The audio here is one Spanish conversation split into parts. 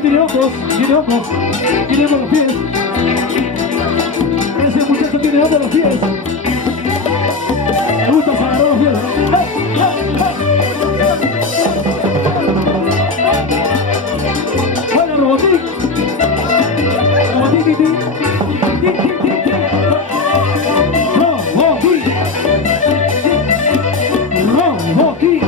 Tiene ojos los pies. Ese muchacho tiene ojos los pies. Me gusta agarrar los pies. Hola, Robotín. Robotín, Robotín. Robotín.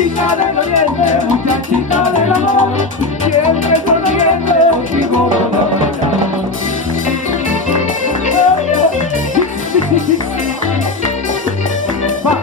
Muchachita del oriente, muchachita del amor, siempre sonriente, contigo voy a bailar. Va.